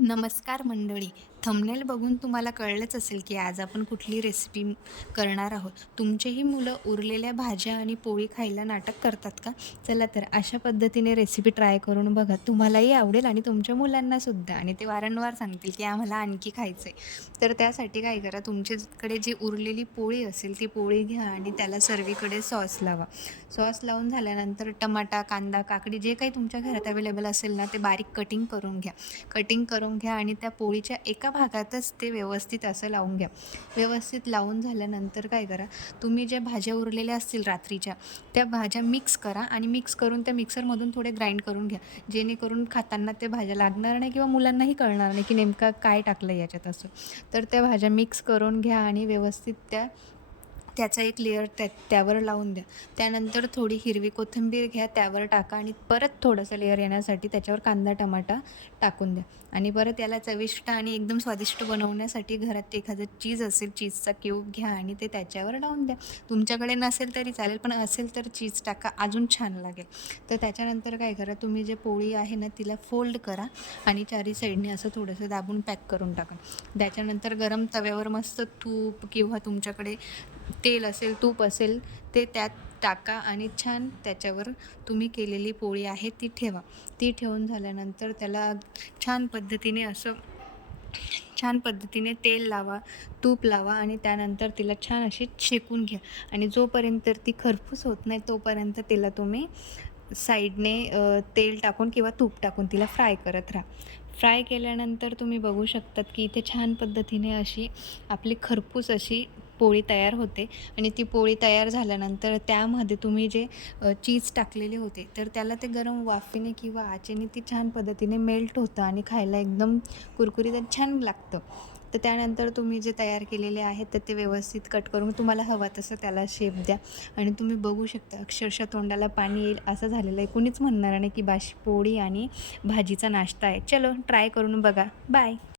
नमस्कार मंडळी. थंबनेल बघून तुम्हाला कळलंच असेल की आज आपण कुठली रेसिपी करणार आहोत. तुमचेही मुलं उरलेल्या भाज्या आणि पोळी खायला नाटक करतात का? चला तर अशा पद्धतीने रेसिपी ट्राय करून बघा. तुम्हालाही आवडेल आणि तुमच्या मुलांनासुद्धा, आणि ते वारंवार सांगतील की आम्हाला आणखी खायचं आहे. तर त्यासाठी काय करा, तुमच्याकडे जी उरलेली पोळी असेल ती पोळी घ्या आणि त्याला सर्वीकडे सॉस लावा. सॉस लावून झाल्यानंतर टमाटा, कांदा, काकडी जे काही तुमच्या घरात अवेलेबल असेल ना, ते बारीक कटिंग करून घ्या. कटिंग करून घ्या आणि त्या पोळीच्या एका भागातच ते व्यवस्थित असं लावून घ्या. व्यवस्थित लावून झाल्यानंतर काय करा, तुम्ही ज्या भाज्या उरलेल्या असतील रात्रीच्या, त्या भाज्या मिक्स करा आणि मिक्स करून त्या मिक्सरमधून थोडे ग्राइंड करून घ्या. जेणेकरून खाताना त्या भाज्या लागणार नाही किंवा मुलांनाही कळणार नाही की नेमकं काय टाकलं याच्यात असं. तर त्या भाज्या मिक्स करून घ्या आणि व्यवस्थित त्याचा एक लेयर त्यावर लावून द्या. त्यानंतर थोडी हिरवी कोथिंबीर घ्या, त्यावर टाका आणि परत थोडंसं लेयर येण्यासाठी त्याच्यावर कांदा, टमाटा टाकून द्या. आणि परत याला चविष्ट आणि एकदम स्वादिष्ट बनवण्यासाठी घरात एखादं चीज असेल, चीजचा क्यूब घ्या आणि ते त्याच्यावर लावून द्या. तुमच्याकडे नसेल तरी चालेल, पण असेल तर चीज टाका, अजून छान लागेल. तर त्याच्यानंतर काय करा, तुम्ही जे पोळी आहे ना तिला फोल्ड करा आणि चारी साईडने असं थोडंसं दाबून पॅक करून टाका. त्याच्यानंतर गरम तव्यावर मस्त तूप किंवा तुमच्याकडे तेल असेल, तूप असेल, ते त्यात टाका आणि छान त्याच्यावर तुम्ही केलेली पोळी आहे ती ठेवा. ती ठेवून झाल्यानंतर त्याला छान पद्धतीने असं छान पद्धतीने तेल लावा, तूप लावा आणि त्यानंतर तिला छान अशी शेकून घ्या. आणि जोपर्यंत ती खरपूस होत नाही तोपर्यंत तिला तुम्ही साईडने तेल टाकून किंवा तूप टाकून तिला फ्राय करत राहा. फ्राय केल्यानंतर तुम्ही बघू शकतात की इथे छान पद्धतीने अशी आपली खरपूस अशी पोळी तयार होते. आणि ती पोळी तयार झाल्यानंतर त्यामध्ये तुम्ही जे चीज टाकलेले होते, तर त्याला ते गरम वाफेने किंवा आचेने ती छान पद्धतीने मेल्ट होतं आणि खायला एकदम कुरकुरीत आणि छान लागतं. तर त्यानंतर तुम्ही जे तयार केलेले आहेत तर ते व्यवस्थित कट करून तुम्हाला हवा तसं त्याला शेप द्या. आणि तुम्ही बघू शकता अक्षरशः तोंडाला पाणी येईल असं झालेलं आहे. कुणीच म्हणणार नाही की पोळी आणि भाजीचा नाश्ता आहे. चलो ट्राय करून बघा. बाय.